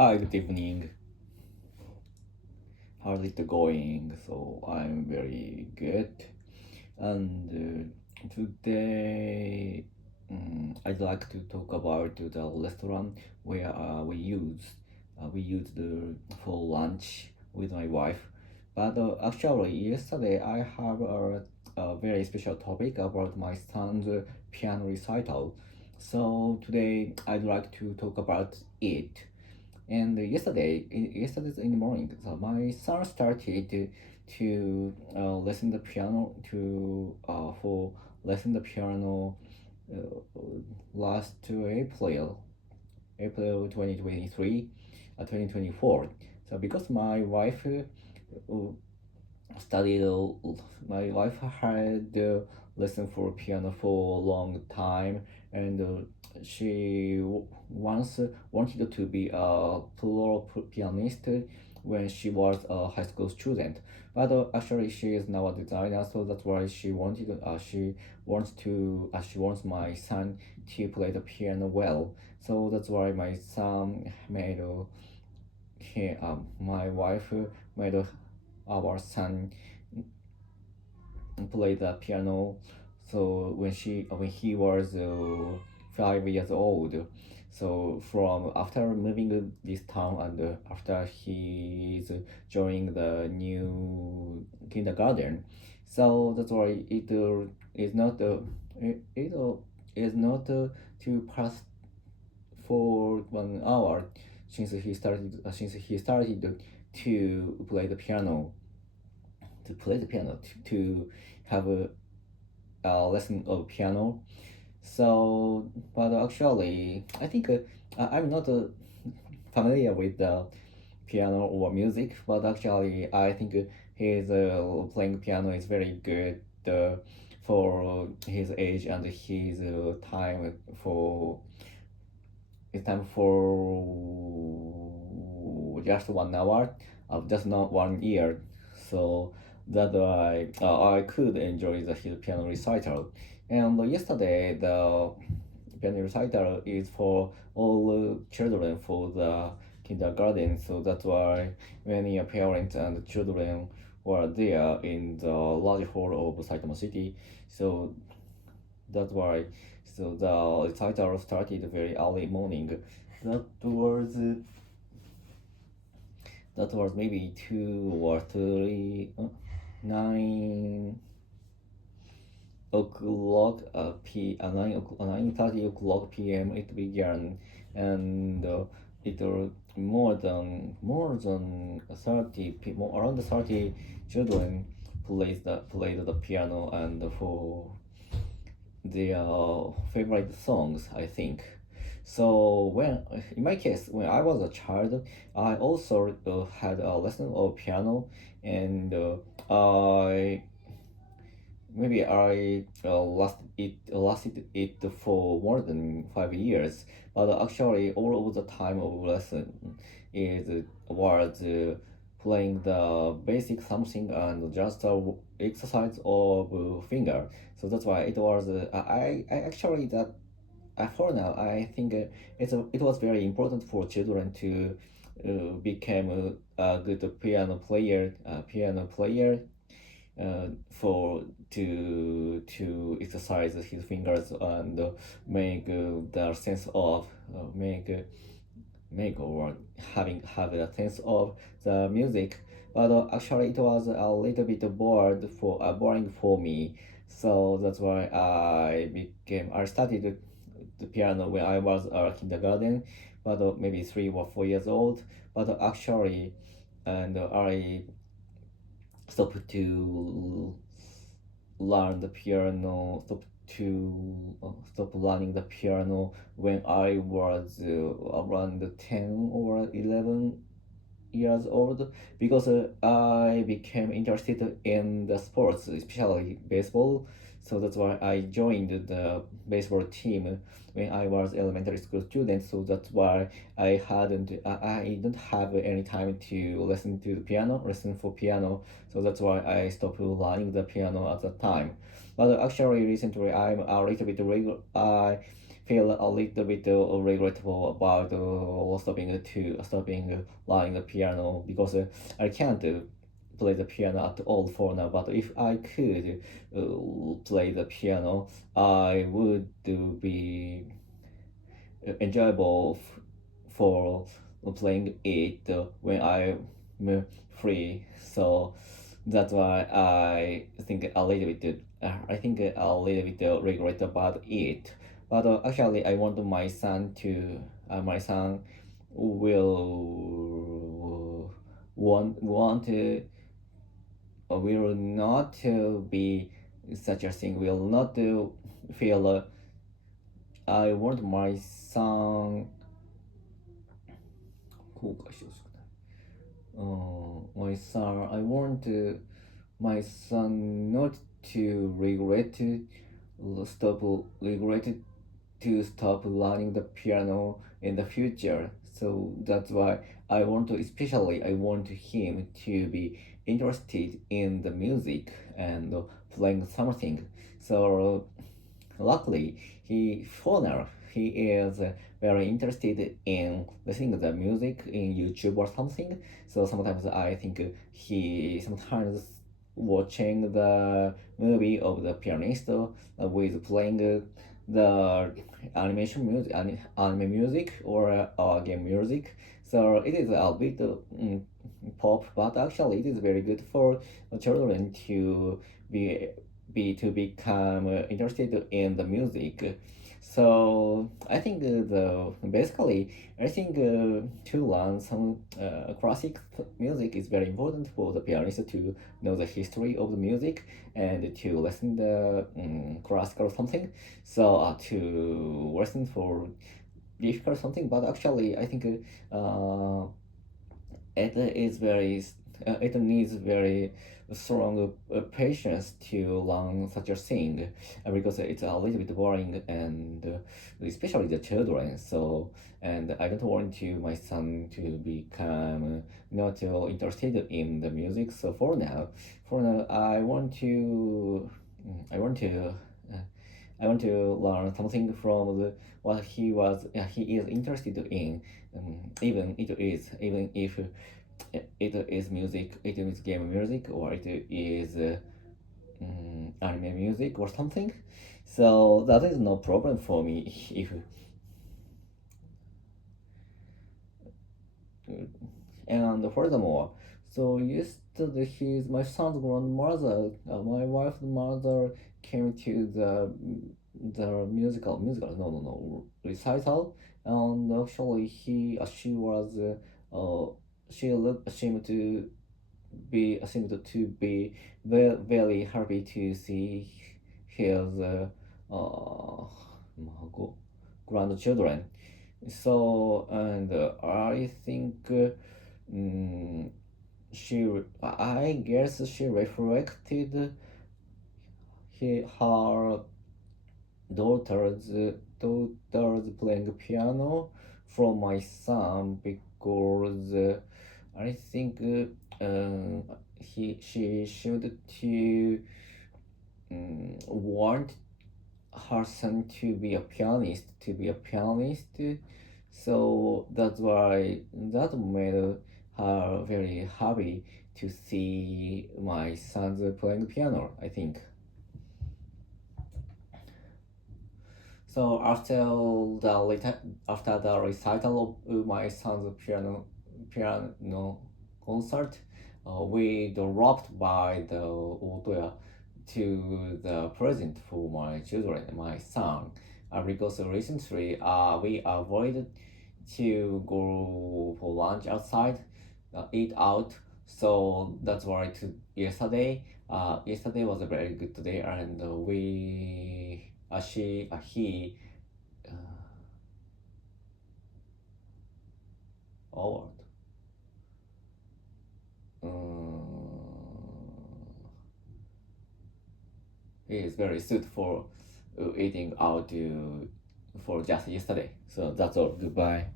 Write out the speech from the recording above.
Hi, good evening. How's it going? So I'm very good. And today I'd like to talk about the restaurant where we used for lunch with my wife. But actually, yesterday I have a very special topic about my son's piano recital. So today I'd like to talk about it. And yesterday in the morning, so my son started to listen the piano to for listen the piano last to April 2023, 2024. So because uh, studied my wife had listened for piano for a long time, and she once wanted to be a pianist when she was a high school student, but actually she is now a designer, so that's why she wants my son to play the piano well. So that's why my son made my wife made our son play the piano. So when he was 5 years old, so from after moving to this town and after he's joining the new kindergarten, so that's why is not is not to pass for 1 hour since he started to play the piano to have a lesson of piano. So, but actually, I think I'm not familiar with the piano or music, but actually, I think his playing piano is very good for his age and his time for just 1 hour, just not 1 year. So that I could enjoy his piano recital. And yesterday, the piano recital is for all children for the kindergarten. So that's why many parents and children were there in the large hall of Saitama City. So that's why. So the recital started very early morning. That was uh, that was maybe 9 o'clock 9:30 o'clock p.m. It began, and it more than 30 people, around 30 children played the piano and for their favorite songs, I think. So in my case, when I was a child, I also had a lesson of piano, and I maybe I lasted it for more than 5 years. But actually, all of the time of lesson is was playing the basic something and just exercise of finger. So that's why it was. I actually that for now I think it was very important for children to become a good piano player for to exercise his fingers and make the sense of make or have a sense of the music. But actually, it was a little bit boring for me. So that's why I started the piano when I was kindergarten, but maybe 3 or 4 years old. But actually, and I stopped to learn the piano, stop learning the piano when I was around 10 or 11 years old, because I became interested in the sports, especially baseball. So that's why I joined the baseball team when I was elementary school student. So that's why I didn't have any time to listen for piano. So that's why I stopped learning the piano at that time. But actually, recently I feel a little bit regretful about stopping learning the piano because I can't play the piano at all for now. But if I could play the piano, I would be enjoyable for playing it when I'm free. So that's why I think a little bit. I think a little bit regret about it. But actually, I want my son to. My son will want to will not be such a thing. Will not feel. I want my son 後悔してほしくない。 my son, I want my son not to stop regret to stop learning the piano in the future. So that's why especially I want him to be interested in the music and playing something. So luckily, for now, he is very interested in listening to the music in YouTube or something. So sometimes I think he sometimes watching the movie of the pianist with playing the anime music or game music. So it is a bit pop, but actually it is very good for children to be to become interested in the music. So I think the basically I think to learn some classic music is very important for the pianist to know the history of the music and to listen the classical something. So to listen for difficult something, but actually I think it is very it needs very strong patience to learn such a thing because it's a little bit boring and especially the children. So and I don't want to my son to become not interested in the music. So for now I want to uh, I want to learn something from what he is interested in. Even if it is music, it is game music, or it is anime music or something. So that is no problem for me. If and furthermore, so yesterday his my son's grandmother, my wife's mother came to the musical no recital, and actually she was she looked seemed to be very happy to see his grandchildren. So and I think she I guess she reflected her daughter's playing piano from my son because I think she should to want her son to be a pianist. So that's why that made her very happy to see my son's playing piano, I think. So after the recital of my son's piano concert, we dropped by the Otoya to the present for my children, my son. Because recently we avoided to go for lunch outside, eat out. So that's why yesterday was a very good day, and he uh, award. He is very suited for eating out for just yesterday. So that's all. Goodbye.